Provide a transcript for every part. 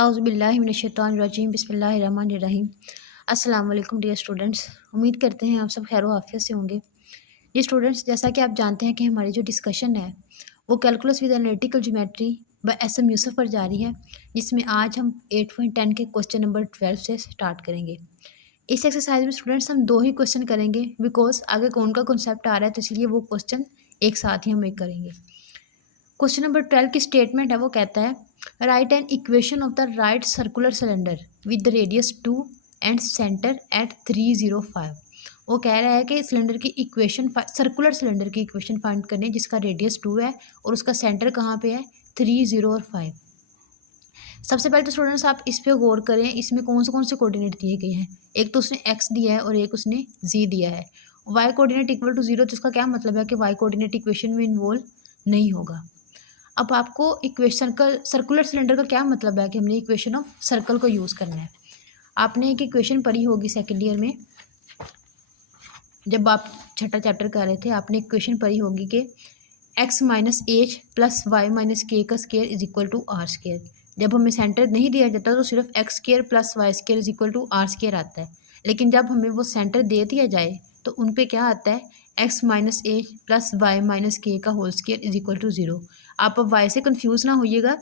औज़ुबिल्लाहिमिनश्शैतानिर्रजीम बिस्मिल्लाहिर्रहमानिर्रहीम। अस्सलाम वालेकुम डियर स्टूडेंट्स, उम्मीद करते हैं आप सब खैर आफियत से होंगे। ये स्टूडेंट्स, जैसा कि आप जानते हैं कि हमारी जो डिस्कशन है वो कैलकुलस विद एनालिटिकल ज्योमेट्री व एसएम यूसुफ पर जारी है, जिसमें आज हम 8.10 के क्वेश्चन नंबर 12 से स्टार्ट करेंगे। इस एक्सरसाइज में स्टूडेंट्स हम 2 ही क्वेश्चन करेंगे, बिकॉज आगे कौन का कॉन्सेप्ट आ रहा है, तो इसलिए वो क्वेश्चन एक साथ ही हम एक करेंगे। क्वेश्चन नंबर 12 की स्टेटमेंट है, वो कहता है write an equation of the right circular cylinder with the radius 2 and centre at 305। वो कह रहा है कि सिलेंडर की इक्वेशन, सर्कुलर सिलेंडर की इक्वेशन फाइंड करनी है जिसका रेडियस 2 है और उसका सेंटर कहाँ पे है, 3, 0 और 5। सबसे पहले तो स्टूडेंट्स आप इस पे गौर करें, इसमें कौन से कोऑर्डिनेट दिए गए हैं। एक तो उसने एक्स दिया है और एक उसने जी दिया है। वाई कोऑर्डिनेट इक्वल टू 0, तो इसका क्या मतलब है कि वाई कोऑर्डिनेट इक्वेशन में इन्वॉल्व नहीं होगा। अब आपको इक्वेशन का, सर्कुलर सिलेंडर का क्या मतलब है कि हमने इक्वेशन ऑफ सर्कल को यूज़ करना है। आपने एक इक्वेशन पढ़ी होगी सेकेंड ईयर में, जब आप छठा चैप्टर कर रहे थे, आपने इक्वेशन पढ़ी होगी कि x minus h plus y minus k का square is equal to r square. जब हमें सेंटर नहीं दिया जाता तो सिर्फ x square plus y square is equal to r square आता है, लेकिन जब हमें वो सेंटर दे दिया जाए तो उन पे क्या आता है, x minus h plus y minus k का whole square is equal to 0। आप अब वाई से कंफ्यूज ना होइएगा।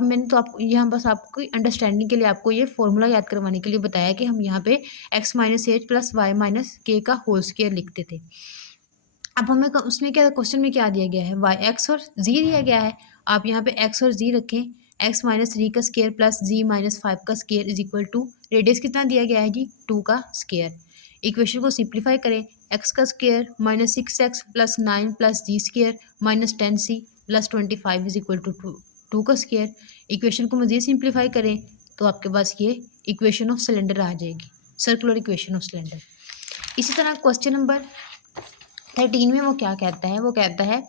मैंने तो आपको यहाँ बस आपको अंडरस्टैंडिंग के लिए आपको ये फॉर्मूला याद करवाने के लिए बताया कि हम यहाँ पे x minus h plus y minus k का होल स्केयर लिखते थे। अब हमें उसमें क्या, क्वेश्चन में क्या दिया गया है, वाई एक्स और जी दिया गया है। आप यहाँ पे एक्स और जी रखें, एक्स माइनस 3 का स्केयर प्लस जी माइनस 5 का square is equal to radius कितना दिया गया है जी, 2 का स्केयर। इक्वेशन को सिंप्लीफाई करें, एक्स का square minus 6x plus 9 plus z square minus 10c plus 25 is equal to 2 का स्केयर। इक्वेशन को मज़ीद सिंप्लीफाई करें तो आपके पास ये इक्वेशन ऑफ सिलेंडर आ जाएगी, सर्कुलर इक्वेशन ऑफ सिलेंडर। इसी तरह क्वेश्चन नंबर 13 में वो क्या कहता है, वो कहता है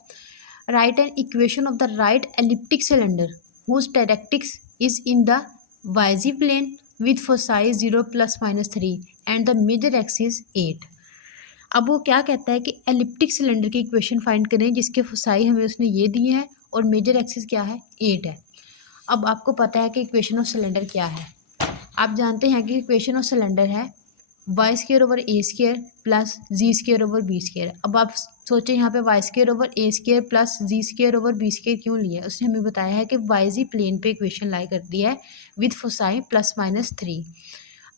write an equation of the right elliptic cylinder whose directrix is in the yz plane with foci 0 plus minus 3 and the major axis 8। अब वो क्या कहता है कि एलिप्टिक सिलेंडर की इक्वेशन फाइंड करें जिसके फोसाई हमें उसने ये दिए हैं और मेजर एक्सिस क्या है, 8 है। अब आपको पता है कि इक्वेशन ऑफ सिलेंडर क्या है। आप जानते हैं कि इक्वेशन ऑफ सिलेंडर है वाई स्केयर ओवर ए square plus z square over B square. अब आप सोचें यहाँ पे वाई स्केयर ओवर ए square plus z square over B square क्यों लिया, उसने हमें बताया है कि वाई जी प्लेन पे इक्वेशन लाई करती है विथ फोसाई प्लस माइनस 3।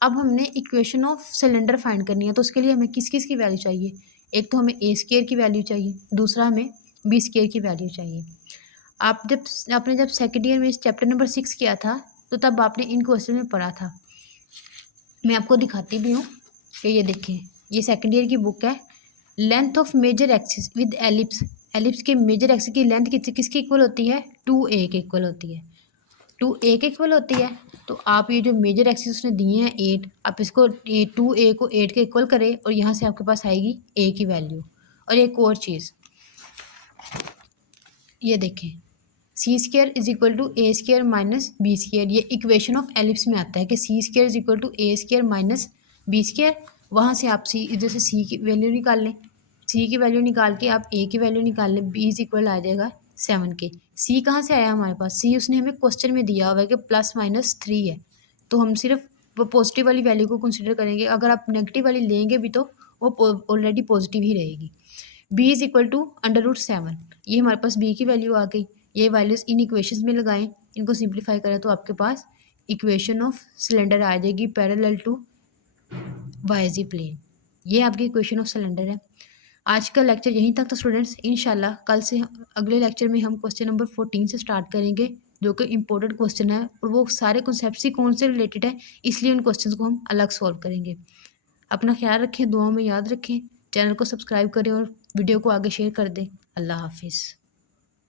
अब हमने इक्वेशन ऑफ सिलेंडर फाइंड करनी है, तो उसके लिए हमें किस किस की वैल्यू चाहिए। एक तो हमें ए स्केयर की वैल्यू चाहिए, दूसरा हमें बी स्केयर की वैल्यू चाहिए। आपने जब सेकेंड ईयर में इस चैप्टर नंबर 6 किया था तो तब आपने इन क्वेश्चन में पढ़ा था। मैं आपको दिखाती भी हूँ कि ये देखें, ये सेकेंड ईयर की बुक है। Length of major axis with ellipse, ellipse के मेजर एक्सिस की लेंथ किसकी इक्वल होती है, 2a के इक्वल होती है, 2a के इक्वल होती है। तो आप ये जो मेजर एक्सिस उसने दिए हैं 8, आप इसको 2a को 8 के इक्वल करें और यहाँ से आपके पास आएगी a की वैल्यू। और एक और चीज़, ये देखें, C square is equal to A square minus B square. ये इक्वेशन ऑफ एलिप्स में आता है कि C square is equal to A square minus B square. वहाँ से आप सी, इधर से सी की वैल्यू निकाल लें, सी की वैल्यू निकाल के आप ए की वैल्यू निकाल लें, बी इज इक्वल आ जाएगा 7 के। सी कहाँ से आया हमारे पास, सी उसने हमें क्वेश्चन में दिया हुआ है कि प्लस माइनस 3 है, तो हम सिर्फ पॉजिटिव वाली वैल्यू को कंसिडर करेंगे। अगर आप नेगेटिव वाली लेंगे भी तो वो ऑलरेडी पॉजिटिव ही रहेगी। बी इज इक्वल टू √7, ये हमारे पास बी की वैल्यू आ गई। ये वैल्यूज़ इन इक्वेशंस में लगाएं, इनको सिंप्लीफाई करें तो आपके पास इक्वेशन ऑफ सिलेंडर आ जाएगी पैरेलल टू वाईजी प्लेन। ये आपकी इक्वेशन ऑफ सिलेंडर है। आज का लेक्चर यहीं तक था स्टूडेंट्स। इंशाल्लाह कल से अगले लेक्चर में हम क्वेश्चन नंबर 14 से स्टार्ट करेंगे, जो कि इंपॉर्टेंट क्वेश्चन है और वो सारे कॉन्सेप्ट ही कौन से रिलेटेड है, इसलिए उन क्वेश्चन को हम अलग सॉल्व करेंगे। अपना ख्याल रखें, दुआओं में याद रखें, चैनल को सब्सक्राइब करें और वीडियो को आगे शेयर कर दें। अल्लाह हाफिज़।